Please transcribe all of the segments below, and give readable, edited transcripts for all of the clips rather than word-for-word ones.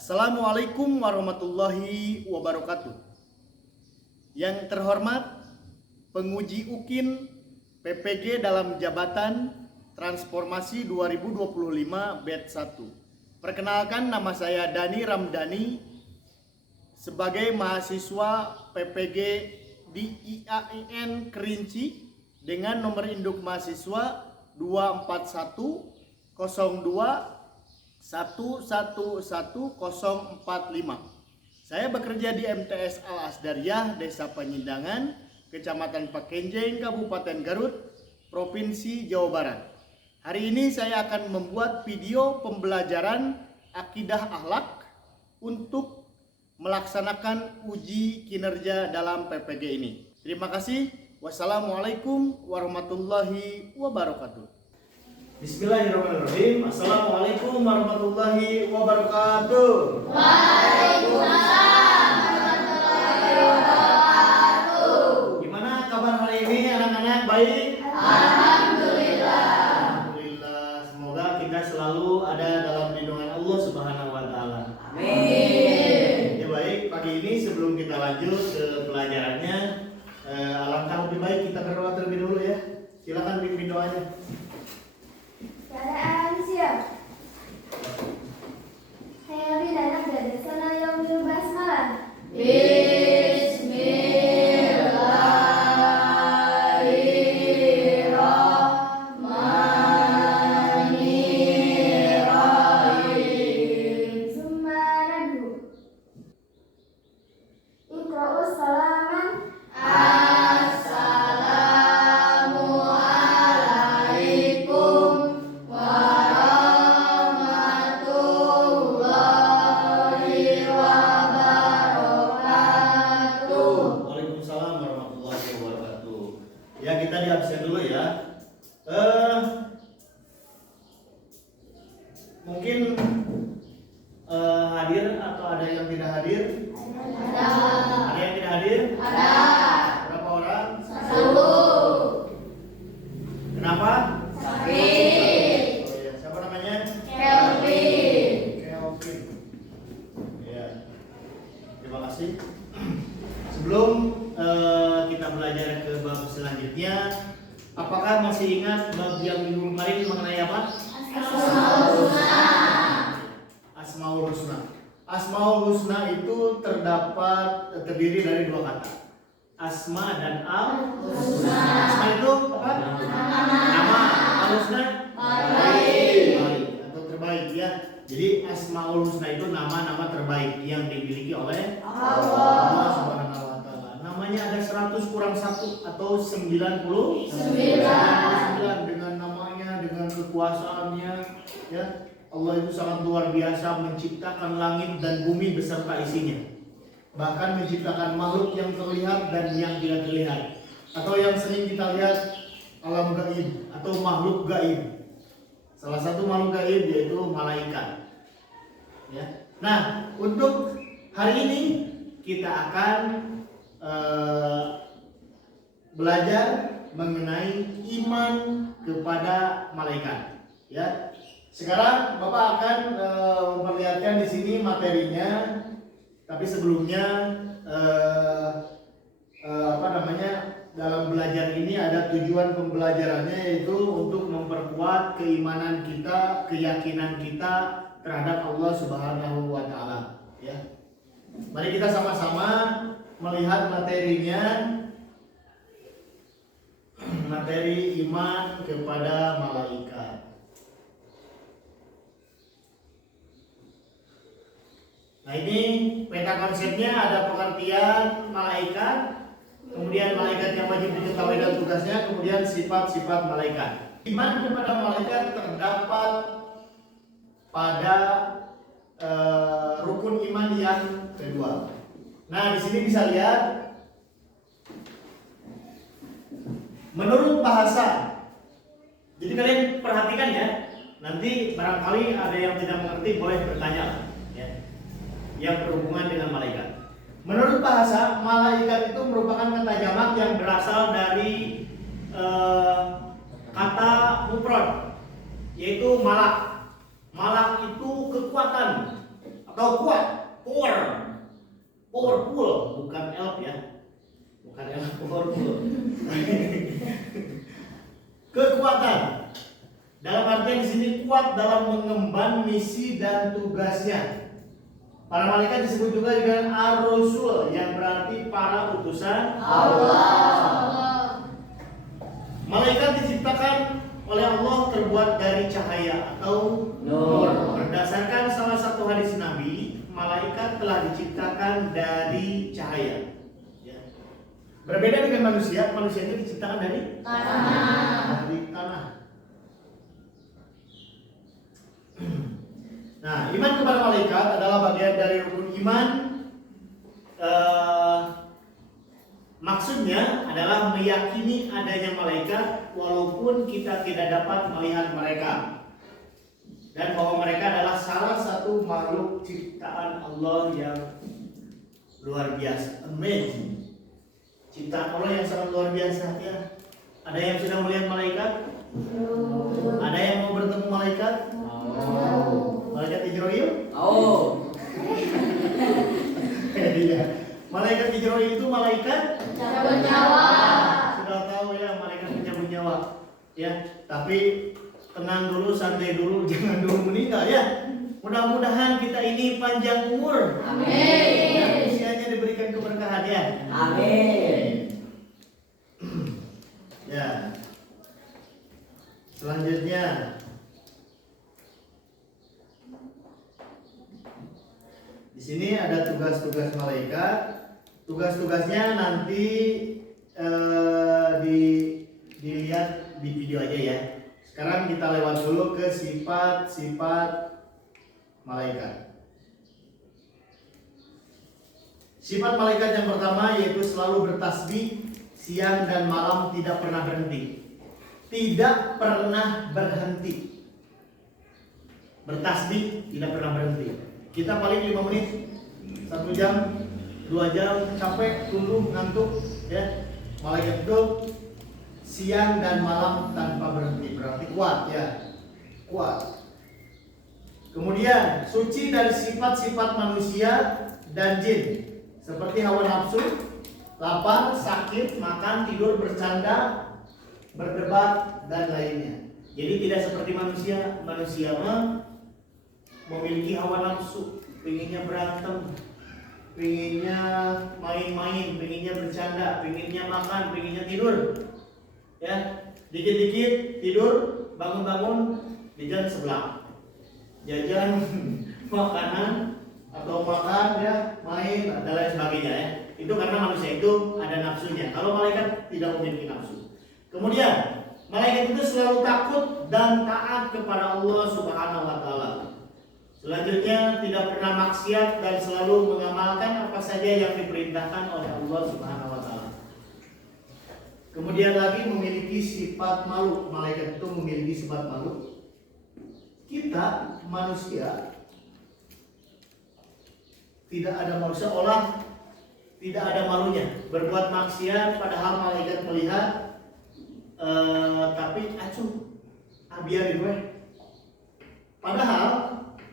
Assalamualaikum warahmatullahi wabarakatuh. Yang terhormat penguji UKIN PPG dalam jabatan Transformasi 2025 batch 1. Perkenalkan, nama saya Dani Ramdhani sebagai mahasiswa PPG di IAIN Kerinci dengan nomor induk mahasiswa 24102 111045. Saya bekerja di MTS Al Asdariyah, Desa Penyindangan, Kecamatan Pakenjeng, Kabupaten Garut, Provinsi Jawa Barat. Hari ini saya akan membuat video pembelajaran akidah akhlak untuk melaksanakan uji kinerja dalam PPG ini. Terima kasih. Wassalamualaikum warahmatullahi wabarakatuh. Bismillahirrahmanirrahim. Assalamualaikum warahmatullahi wabarakatuh. Waalaikumsalam warahmatullahi wabarakatuh. Gimana kabar hari ini anak-anak? Baik? Alhamdulillah. Alhamdulillah. Semoga kita selalu ada dalam lindungan Allah Subhanahu wa taala. Amin. Ya baik, pagi ini sebelum kita lanjut ke pelajarannya, alangkah lebih baik kita berdoa terlebih dulu ya. Silakan pimpin doanya. Keadaan siap. Hayya bina nabda sana yaumil basmalah. Bismillahirrahmanirrahim. Summa nadhu. Iqra'us salaman. Assalamualaikum warahmatullahi wabarakatuh. Waalaikumsalam warahmatullahi wabarakatuh. Ya, kita di absen dulu ya. Mungkin hadir atau ada yang tidak hadir? Ada yang tidak hadir? Ada Berapa orang? 10. Kenapa? Sakit. Oh ya, siapa namanya? Kelvin. Kelvin. Ya. Terima kasih. Sebelum kita belajar ke bab selanjutnya, apakah masih ingat bab yang minggu kemarin mengenai apa? Asmaul Husna. Asmaul Husna itu terdiri dari dua kata, asma dan al-husna. Asma itu apa? Nama. Al-husna baik atau terbaik ya. Jadi Asmaul Husna itu nama-nama terbaik yang dimiliki oleh Allah Subhanahu wa taala. Namanya ada 100 kurang 1 atau 99 dengan namanya, dengan kekuasaannya ya. Allah itu sangat luar biasa menciptakan langit dan bumi beserta isinya. Bahkan menciptakan makhluk yang terlihat dan yang tidak terlihat, atau yang sering kita lihat alam gaib atau makhluk gaib. Salah satu makhluk gaib yaitu malaikat. Ya. Nah, untuk hari ini kita akan belajar mengenai iman kepada malaikat. Ya. Sekarang Bapak akan memperlihatkan di sini materinya, tapi sebelumnya dalam belajar ini ada tujuan pembelajarannya, yaitu untuk memperkuat keimanan kita, keyakinan kita terhadap Allah Subhanahu wa taala, ya. Mari kita sama-sama melihat materinya. Materi iman kepada malaikat. Nah, ini peta konsepnya, ada pengertian malaikat, kemudian malaikat yang wajib diketahui dan tugasnya, kemudian sifat-sifat malaikat. Iman kepada malaikat terdapat pada rukun iman yang kedua. Nah, di sini bisa lihat, menurut bahasa. Jadi kalian perhatikan ya. Nanti barangkali ada yang tidak mengerti, boleh bertanya ya, yang berhubungan dengan malaikat. Menurut bahasa, malaikat itu merupakan kata jamak yang berasal dari kata mufrad, yaitu malak. Malak itu kekuatan atau kuat, powerful, bukan elf ya, bukan elf, powerful. Kekuatan dalam artian di sini kuat dalam mengemban misi dan tugasnya. Para malaikat disebut juga dengan ar-rusul yang berarti para utusan Allah. Malaikat diciptakan oleh Allah terbuat dari cahaya atau nur. Berdasarkan salah satu hadis Nabi, malaikat telah diciptakan dari cahaya. Ya. Berbeda dengan manusia itu diciptakan dari tanah. Nah, iman kepada malaikat adalah bagian dari rukun iman. Maksudnya adalah meyakini adanya malaikat walaupun kita tidak dapat melihat mereka, dan bahwa mereka adalah salah satu makhluk ciptaan Allah yang luar biasa. Amazing. Ciptaan Allah yang sangat luar biasa ya. Ada yang sudah melihat malaikat? Ada yang mau bertemu malaikat? Malaikat Israel? Iya. Malaikat Israel itu malaikat Cabut nyawa. sudah tahu ya, malaikat pencabut nyawa. Ya, tapi tenang dulu, santai dulu, jangan dulu meninggal ya. Mudah-mudahan kita ini panjang umur. Amin. Dan usianya diberikan keberkahan ya. Amin. Ya. Selanjutnya di sini ada tugas-tugas malaikat. Tugas-tugasnya nanti dilihat di video aja ya. Sekarang kita lewat dulu ke sifat-sifat malaikat. Sifat malaikat yang pertama yaitu selalu bertasbih siang dan malam, tidak pernah berhenti. Tidak pernah berhenti. Bertasbih tidak pernah berhenti. Kita paling 5 menit, 1 jam, 2 jam, capek, tunduk, ngantuk ya. Malaikat itu siang dan malam tanpa berhenti, berarti kuat ya. Kuat. Kemudian suci dari sifat-sifat manusia dan jin, seperti hawa nafsu, lapar, sakit, makan, tidur, bercanda, berdebat dan lainnya. Jadi tidak seperti manusia. Manusia memiliki hawa nafsu, pengennya berantem, pengennya main-main, pengennya bercanda, pengennya makan, pengennya tidur. Ya, dikit-dikit tidur, bangun-bangun jajan sebelah, jajan makanan atau makan ya, main dan lain sebagainya ya. Itu karena manusia itu ada nafsunya. Kalau malaikat tidak memiliki nafsu. Kemudian malaikat itu selalu takut dan taat kepada Allah Subhanahu wa taala. Selanjutnya tidak pernah maksiat dan selalu mengamalkan apa saja yang diperintahkan oleh Allah Subhanahu wa taala. Kemudian lagi memiliki sifat malu. Malaikat itu memiliki sifat malu. Kita manusia tidak ada malu, seolah tidak ada malunya berbuat maksiat, padahal malaikat melihat, tapi acuh, biarin gue. Padahal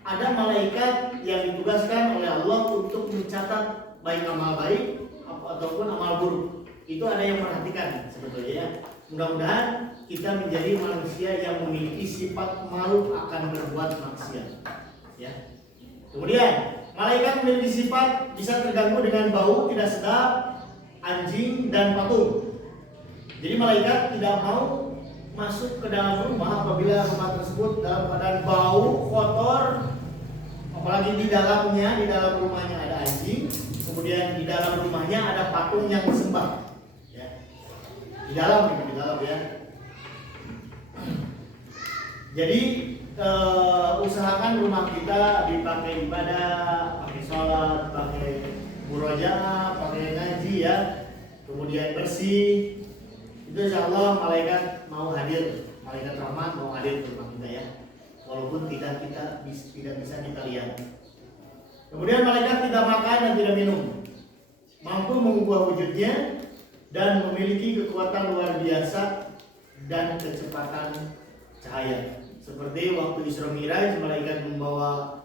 ada malaikat yang ditugaskan oleh Allah untuk mencatat baik amal baik ataupun amal buruk. Itu ada yang perhatikan sebetulnya ya. Mudah-mudahan kita menjadi manusia yang memiliki sifat malu akan berbuat maksiat ya. Kemudian malaikat memiliki sifat bisa terganggu dengan bau tidak sedap, anjing dan patung. Jadi malaikat tidak mau masuk ke dalam rumah apabila rumah tersebut dalam keadaan bau, kotor, apalagi di dalam rumahnya ada anjing, kemudian di dalam rumahnya ada patung yang disembah. Ya. Di dalam ya. Jadi usahakan rumah kita dipakai ibadah, pakai sholat, pakai murojaah, pakai ngaji ya, kemudian bersih. Itu insya Allah malaikat mau hadir, malaikat rahmat mau hadir ke rumah kita ya, walaupun tidak bisa kita lihat. Kemudian malaikat tidak makan dan tidak minum, mampu mengubah wujudnya dan memiliki kekuatan luar biasa dan kecepatan cahaya. Seperti waktu Isra Miraj malaikat membawa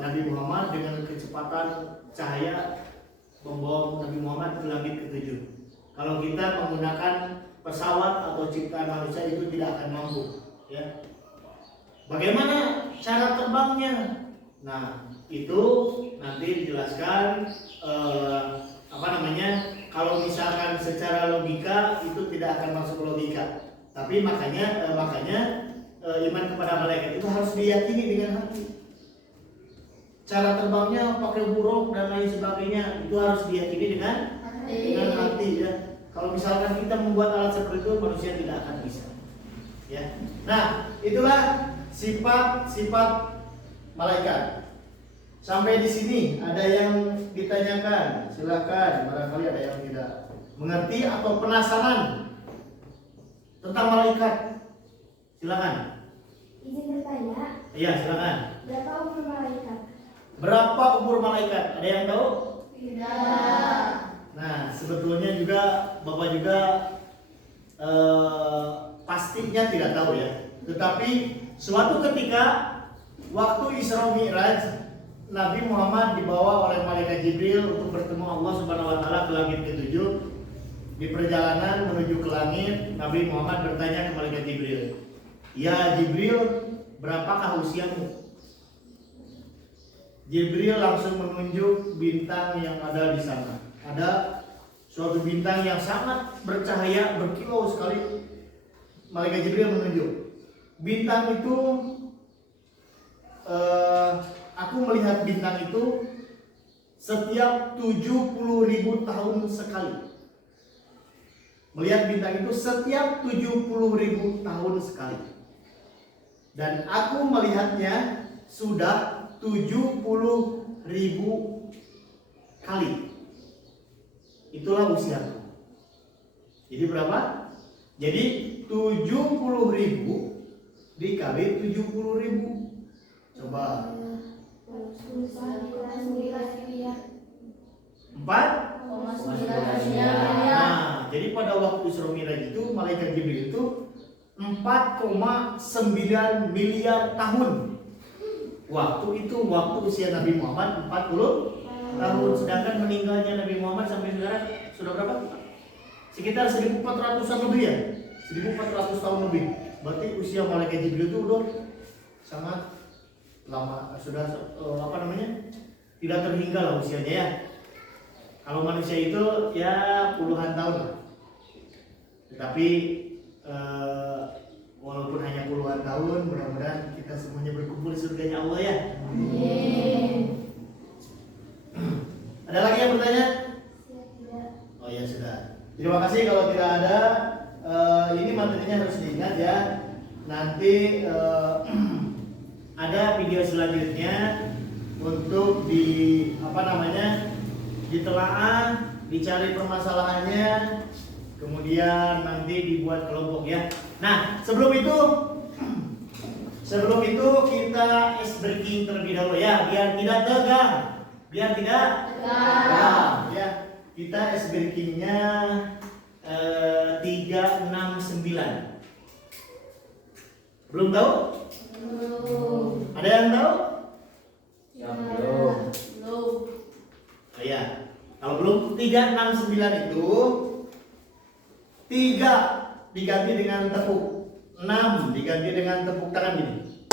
Nabi Muhammad dengan kecepatan cahaya membawa Nabi Muhammad ke langit ketujuh. Kalau kita menggunakan pesawat atau ciptaan manusia itu tidak akan mampu, ya. Bagaimana cara terbangnya? Nah, itu nanti dijelaskan kalau misalkan secara logika itu tidak akan masuk logika. Tapi makanya iman kepada malaikat itu harus diyakini dengan hati. Cara terbangnya pakai burung dan lain sebagainya itu harus diyakini dengan hati, ya. Kalau misalkan kita membuat alat seperti itu, manusia tidak akan bisa, ya. Nah, itulah sifat-sifat malaikat. Sampai di sini ada yang ditanyakan, silakan. Barangkali ada yang tidak mengerti atau penasaran tentang malaikat, silakan. Izin bertanya, Iya, silakan. berapa umur malaikat? Berapa umur malaikat? Ada yang tahu? Tidak. Nah, sebetulnya juga Bapak juga pastinya tidak tahu, ya. Tetapi suatu ketika waktu Isra Mi'raj, Nabi Muhammad dibawa oleh malaikat Jibril untuk bertemu Allah Subhanahu wa taala ke langit ketujuh. Di perjalanan menuju ke langit, Nabi Muhammad bertanya ke malaikat Jibril, "Ya Jibril, berapakah usiamu?" Jibril langsung menunjuk bintang yang ada di sana. Ada suatu bintang yang sangat bercahaya, berkilau sekali. Malaikat Jibril menunjuk. Bintang itu, aku melihat bintang itu setiap 70.000 tahun sekali. Melihat bintang itu setiap 70.000 tahun sekali. Dan aku melihatnya sudah 70.000 kali. Itulah usiaku. Jadi berapa? Jadi 70.000 dikali 70.000. Coba 4. Nah, jadi pada waktu Isra Mi'raj itu malaikat Jibril itu 4,9 miliar tahun. Waktu usia Nabi Muhammad 40 tahun, sedangkan meninggalnya Nabi Muhammad sampai sekarang sudah berapa? Sekitar 1400-an lebih, ya. 1400 tahun lebih. Berarti usia malaikat Jibril itu udah sangat lama, sudah tidak terhingga lah usianya, ya. Kalau manusia itu ya puluhan tahun lah. Tetapi walaupun hanya puluhan tahun, mudah-mudahan kita semuanya berkumpul di surganya Allah, ya. Amin. Ada lagi yang bertanya? Oh ya, sudah. Terima kasih. Kalau tidak ada, ini materinya harus diingat, ya. Nanti ada video selanjutnya untuk ditelaah, dicari permasalahannya, kemudian nanti dibuat kelompok, ya. Nah, sebelum itu kita ice breaking terlebih dahulu, ya, biar tidak tegang, ya. Kita ice breakingnya 369. Belum tahu? Belum. Ada yang tahu? Belum. Oh ya, kalau belum 369 itu 3 diganti dengan tepuk, 6 diganti dengan tepuk tangan gini,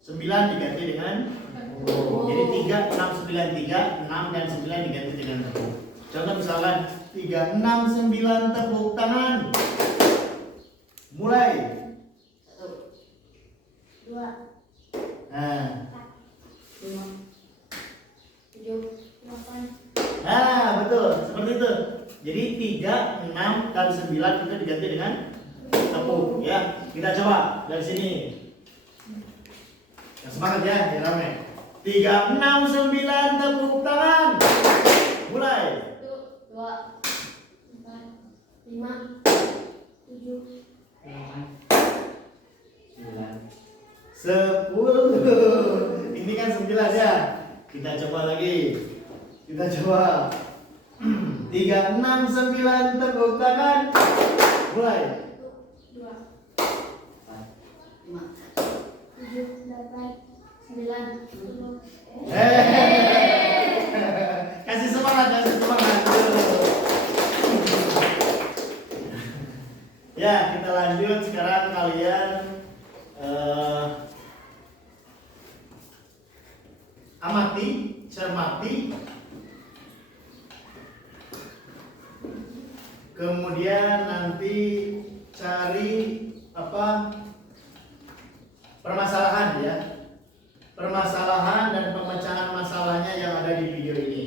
9 diganti dengan tepuk. Jadi 3, 6, 9, 3, 6 dan 9 diganti dengan tepuk. Contoh misalkan 3, 6, 9 tepuk tangan. Mulai. 2, Nah, 5, 7, 8. nah, betul, seperti itu. Jadi 3, 6, dan 9 itu diganti dengan tepuk, ya. Kita coba dari sini. Nah, semangat, ya, biar rame. 3, 6, 9 tepuk tangan. Mulai. 1, 2, 4, 5, 7, 10. Ini kan 9, ya. Kita coba lagi. 3, 6, 9 tepuk tangan. Mulai. 1, 2, 5, 7, 8, 9. Kasih semangat, kasih semangat. Ya, kita lanjut sekarang kalian amati, cermati, kemudian nanti cari permasalahan ya, permasalahan dan pemecahan masalahnya yang ada di video ini.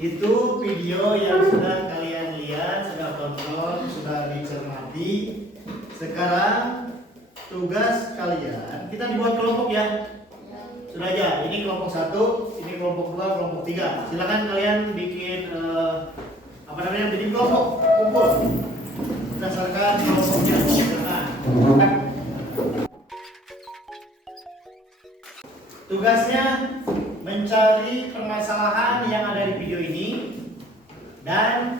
Itu video yang sudah kalian lihat, sudah tonton, sudah dicermati. Sekarang tugas kalian, kita dibuat kelompok ya. Sudah aja, ini kelompok 1, ini kelompok 2, kelompok 3. Silakan kalian bikin bikin kelompok, kumpul berdasarkan kelompoknya. Silakan. Tugasnya mencari permasalahan yang ada di video ini dan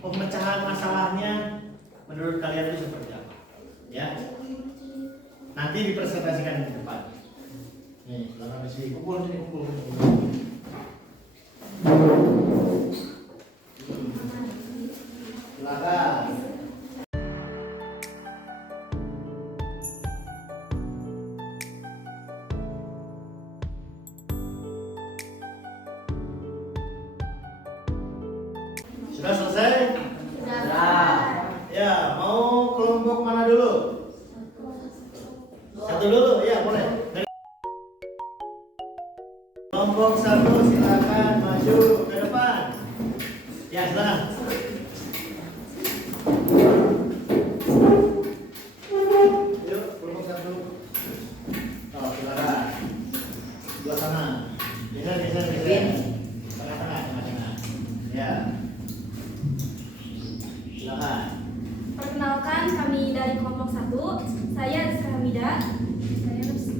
pemecahan masalahnya menurut kalian itu seperti apa? Ya, nanti dipresentasikan di depan. Nih, silakan isi kumpul sini, kumpul. Silakan. Sudah selesai? Ya, mau kelompok mana dulu? Satu dulu, ya boleh. Kelompok 1 silakan maju ke depan. Ya, silakan. Yuk, kelompok 1. Oh, silakan. Dua sana. Geser. Tengah-tengah. Ya. Silakan. Perkenalkan, kami dari kelompok 1. Saya Rizka Hamida. Saya Nursi.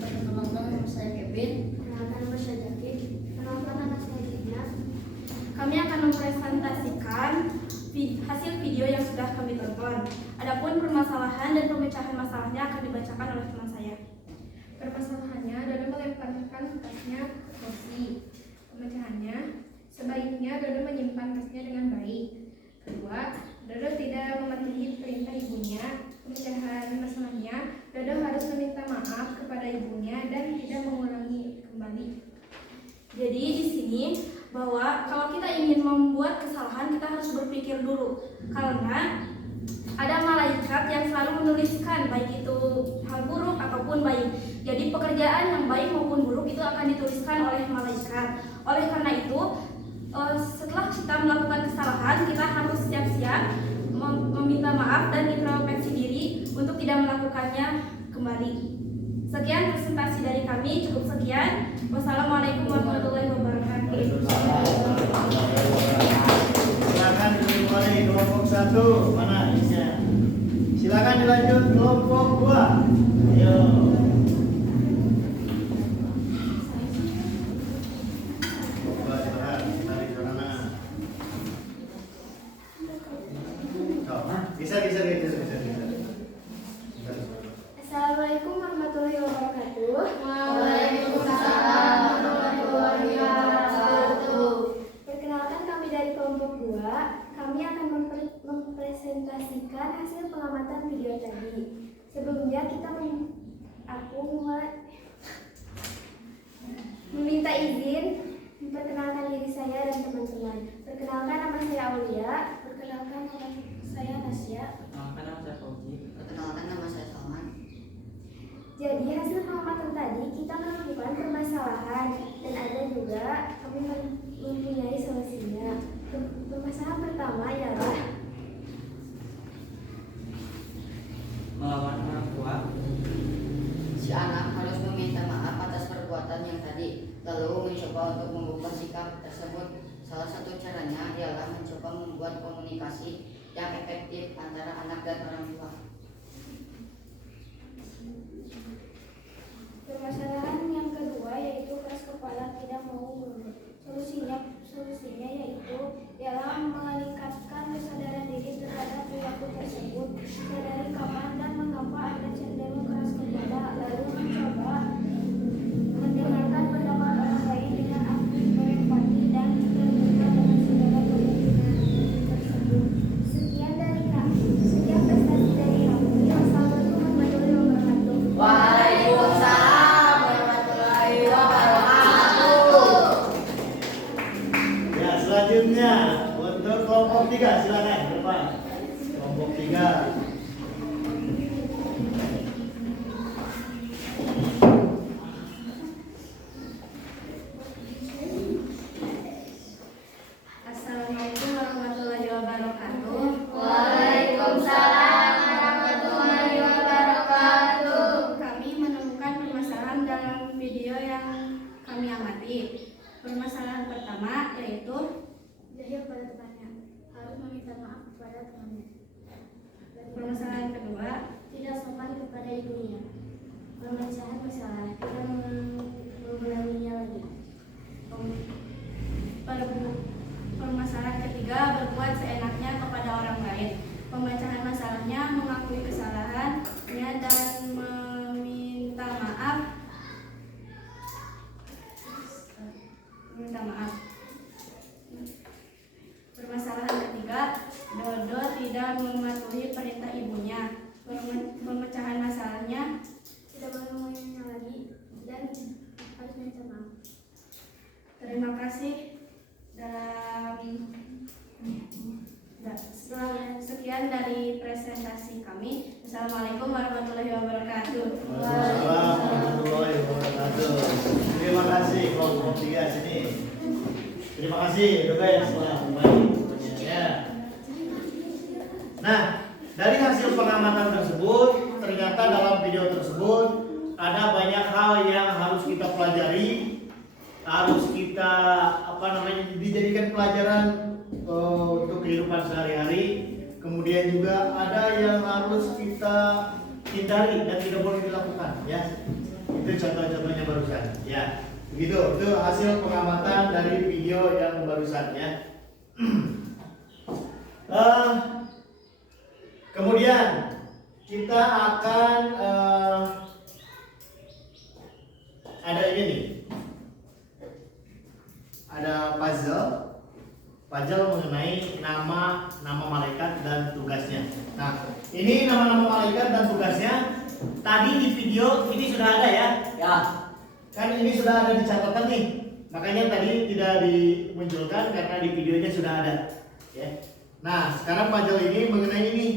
Perkenalkan, nama saya Kevin. Perkenalkan, nama saya Jaki. Perkenalkan, nama saya Gina. Kami akan mempresentasikan hasil video yang sudah kami tonton. Adapun permasalahan dan pemecahan masalahnya akan dibacakan oleh teman saya. Permasalahannya Dodo melemparkan tasnya ke kursi. Pemecahannya, sebaiknya Dodo menyimpan tasnya dengan baik. Kedua, Dodo tidak mematuhi perintah ibunya. Pemecahan masalahnya, Dodo harus meminta maaf kepada ibunya dan tidak mengulangi kembali. Jadi di sini bahwa kalau kita ingin membuat kesalahan, kita harus berpikir dulu, karena ada malaikat yang selalu menuliskan baik itu hal buruk ataupun baik. Jadi pekerjaan yang baik maupun buruk itu akan dituliskan oleh malaikat. Oleh karena itu, setelah kita melakukan kesalahan, kita harus siap-siap meminta maaf dan introspeksi diri untuk tidak melakukannya kembali. Sekian presentasi dari kami, cukup sekian. Wassalamualaikum warahmatullahi wabarakatuh. Silakan dimulai kelompok 1. Mana isinya? Silakan dilanjut kelompok 2. Ayo. Coba silakan tarik ke mana? Bisa. Assalamualaikum warahmatullahi wabarakatuh. Waalaikumsalam warahmatullahi wabarakatuh. Perkenalkan, kami dari kelompok 2. Kami akan mempresentasikan hasil pengamatan video tadi. Sebelumnya aku meminta izin memperkenalkan diri saya dan teman-teman. Perkenalkan, nama saya Aulia. Perkenalkan, nama saya Nasya. Perkenalkan, nama saya Fauzi. Perkenalkan, nama saya Salman. Jadi hasil pengamatan tadi kita menemukan permasalahan dan ada juga kami mempunyai solusinya. Permasalahan pertama ialah Melawan orang tua. Si anak harus meminta maaf atas perbuatan yang tadi, lalu mencoba untuk mengubah sikap tersebut. Salah satu caranya ialah mencoba membuat komunikasi yang efektif antara anak dan orang tua. Permasalahan yang kedua yaitu keras kepala tidak mau mundur. Solusinya yaitu ialah meningkatkan kesadaran diri terhadap perilaku tersebut. Sadari kapan dan mengapa Anda cenderung keras kepala, lalu mencoba mendengarkan pendapat orang lain dengan aktif, berempati dan terbuka dengan segala kemungkinan tersebut. Sekian prestasi dari kami. Wassalamualaikum warahmatullahi wabarakatuh. Waalaikumsalam warahmatullahi wabarakatuh. Ya, selanjutnya untuk kelompok 3 silakan depan. Kelompok 3. Assalamualaikum warahmatullahi wabarakatuh. Waalaikumsalam warahmatullahi wabarakatuh. Kami menemukan permasalahan dalam video yang kami amati. Permasalahan pertama yaitu jahil pada temannya, harus meminta maaf kepada temannya. Permasalahan kedua, tidak sopan kepada ibunya. Pemecahan masalah, tidak mengulanginya lagi. Permasalahan ketiga, berbuat seenaknya kepada orang lain. Pemecahan masalahnya, mengakui kesalahannya dan meminta maaf. Permasalahan ketiga, Dodo tidak mematuhi perintah ibunya. Pemecahan masalahnya, tidak mengulanginya lagi dan harus minta maaf. Terima kasih. Sekian dari presentasi kami. Assalamualaikum warahmatullahi wabarakatuh. Waalaikumsalam warahmatullahi wabarakatuh. Terima kasih kelompok 3 sini. Terima kasih juga yang telah membantu pertanyaannya. Nah, dari hasil pengamatan tersebut, ternyata dalam video tersebut ada banyak hal yang harus kita pelajari, harus kita dijadikan pelajaran untuk kehidupan sehari-hari. Kemudian juga ada yang harus kita hindari dan tidak boleh dilakukan, ya. Itu contoh-contohnya barusan, ya. Begitu, itu hasil pengamatan dari video yang barusan, ya. Kemudian kita akan ada ini nih, ada puzzle mengenai nama malaikat dan tugasnya. Nah, ini nama malaikat dan tugasnya tadi di video ini sudah ada, ya. Ya. Kan ini sudah ada dicatatkan nih. Makanya tadi tidak dimunculkan karena di videonya sudah ada, ya. Nah, sekarang puzzle ini mengenai ini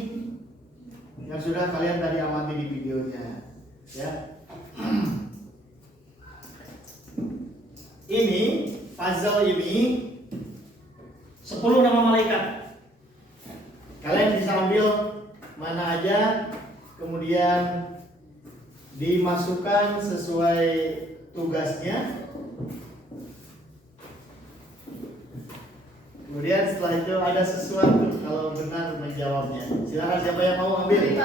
yang sudah kalian tadi amati di videonya, ya. Ini puzzle ini 10 nama malaikat. Kalian bisa ambil mana aja, kemudian dimasukkan sesuai tugasnya. Kemudian setelah itu ada sesuatu kalau benar menjawabnya. Silakan siapa yang mau ambil?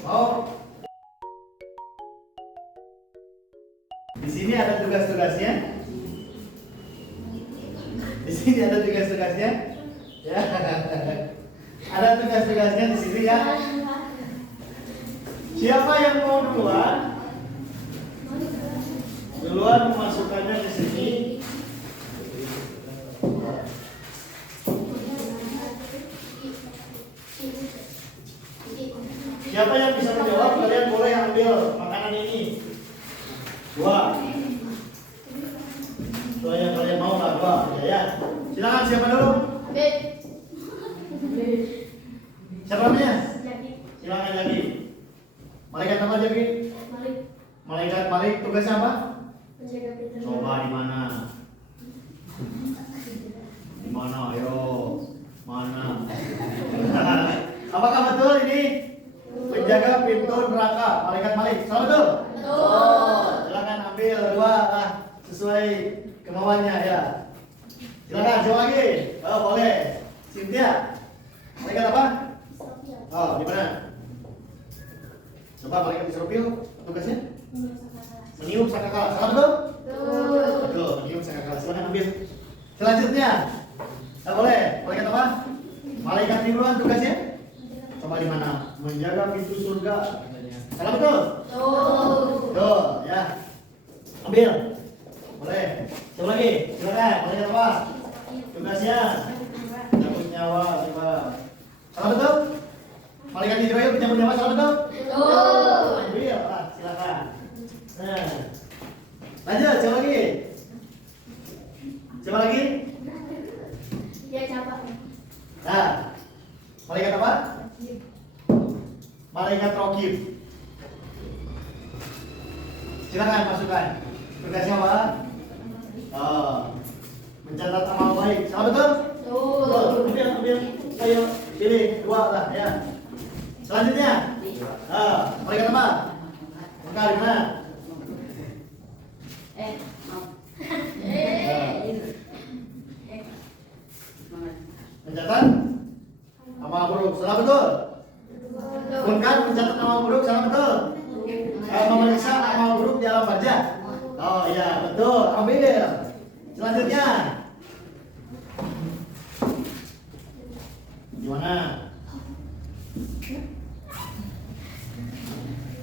Mau? Di sini ada tugas-tugasnya. Di sini ada tugas-tugasnya. Ya. Ada tugas-tugasnya di sini, ya. Siapa yang mau duluan? Duluan memasukkannya di sini. Siapa yang bisa menjawab? Kalian boleh ambil makanan ini. 2. Yang kalian mau nggak? 2, ya. Silakan siapa dulu? Siapa namanya? Silakan Jaki. Malaikat apa Jaki? Malaikat Malik. Tugasnya apa? Coba di mana? Di mana? Ayo. Mana? Apakah betul ini? Penjaga pintu neraka, malaikat Malik. Salah betul? Betul. Silakan ambil 2 lah, sesuai kemauannya, ya. Silakan, coba lagi. Oh, boleh. Cynthia. Malaikat apa? Oh, di mana? Coba malaikat Israfil, tugasnya? Meniup sangkakala. Salah betul? Betul, meniup sangkakala. Silakan ambil. Selanjutnya, boleh. Malaikat apa? Malaikat timbulan tugasnya? Coba di mana? Menjaga pintu surga. Salah betul? Betul, ya. Ambil. Boleh. Coba lagi. Silakan. Malaikat apa? Tugasnya mencabut nyawa. Coba. Salah betul? Malaikat Israel mencabut nyawa. Salah betul? Ambil. Silakan. Nah. Lanjut. Coba lagi. Coba lagi. Ya coba. Nah. Malaikat apa? Malaikat Raqib. Silakan masukkan. Tugasnya apa? Oh, mencatat amal baik. Salah betul? Betul. Ambil. Ayo, pilih dua lah ya. Selanjutnya, malaikat apa? Buka di mana? Mencatat amal buruk. Salah betul? Bukan mencatat amal buruk. Salah betul? Memeriksa amal buruk di alam barzah. Oh iya betul. Ambil. Selanjutnya. Gimana?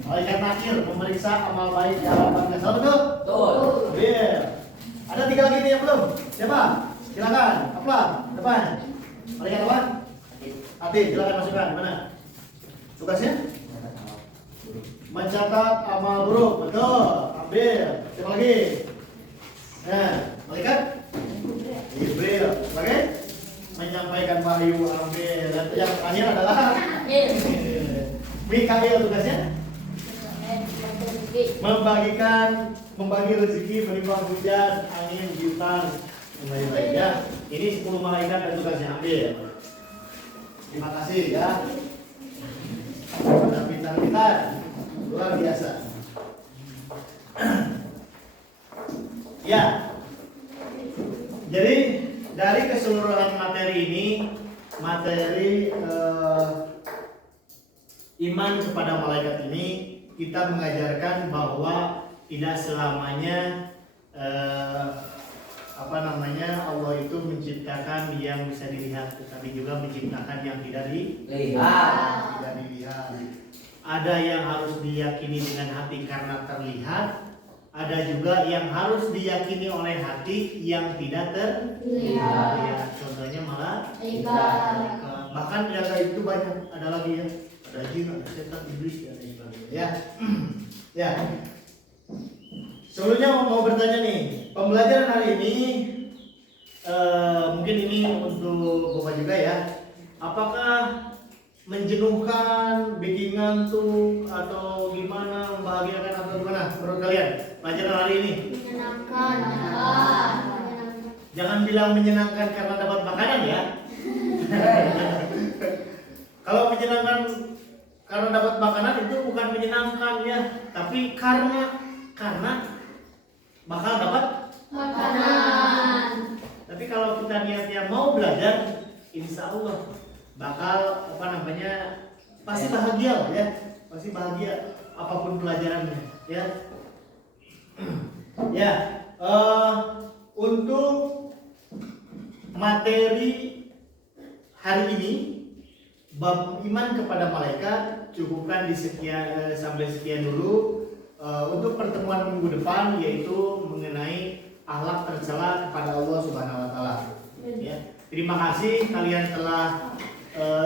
Malaikat nakir memeriksa amal baik di alam barzah. Salah betul? Betul. Ambil. Ada 3 lagi nih yang belum. Siapa? Silakan. Apa? Depan. Malaikat apa? Atin. Silakan masukkan. Mana? Tugasnya? Mencatat amal buruk. Betul. Ambil. Siapa lagi? Nah, malaikat Jibril. Oke? Menyampaikan wahyu. Ambil. Dan yang terakhir adalah Mikail. Tugasnya membagi rezeki, menimbang hujan, angin, bintang, dan lain-lain ya. Ini 10 malaikat dan tugasnya. Ambil. Terima kasih ya. Pintar-pintar. Luar biasa. Ya. Jadi dari keseluruhan materi ini, materi iman kepada malaikat ini, kita mengajarkan bahwa tidak selamanya Allah itu menciptakan yang bisa dilihat, tetapi juga menciptakan yang tidak dilihat. Ada yang harus diyakini dengan hati karena terlihat, ada juga yang harus diyakini oleh hati yang tidak terlihat. Ya, contohnya malah bahkan yang itu banyak, ada lagi ya, ada jin, ada setan, iblis dan lain sebagainya. Ya, ya. Sebelumnya mau bertanya nih, pembelajaran hari ini mungkin ini untuk Bapak juga ya. Apakah menjenuhkan, bikin ngantuk atau gimana, membahagiakan atau gimana menurut kalian pelajaran hari ini? Menyenangkan. Jangan bilang menyenangkan karena dapat makanan ya. Kalau menyenangkan karena dapat makanan itu bukan menyenangkan ya, tapi karena bakal dapat Makanan. Tapi kalau kita niatnya mau belajar, insya Allah bakal pasti bahagia ya, pasti bahagia apapun pelajarannya ya. Ya, untuk materi hari ini bab iman kepada malaikat cukupkan di sampai sekian dulu. Untuk pertemuan minggu depan yaitu mengenai akhlak tercela kepada Allah Subhanahu wa taala. Ya. Terima kasih kalian telah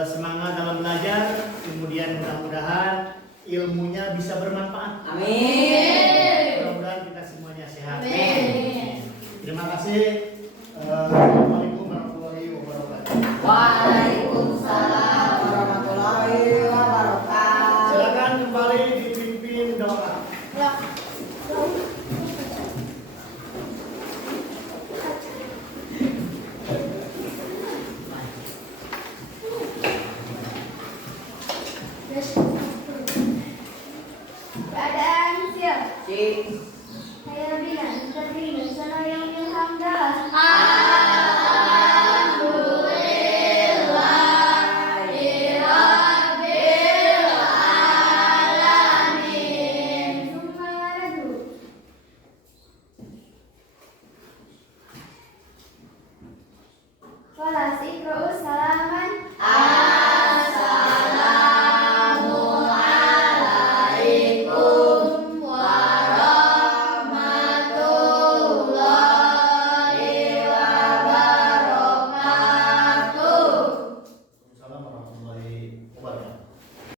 semangat dalam belajar, kemudian mudah-mudahan ilmunya bisa bermanfaat. Amin. Mudah-mudahan kita semuanya sehat. Amin. Terima kasih. Assalamualaikum warahmatullahi wabarakatuh. Waalaikumsalam.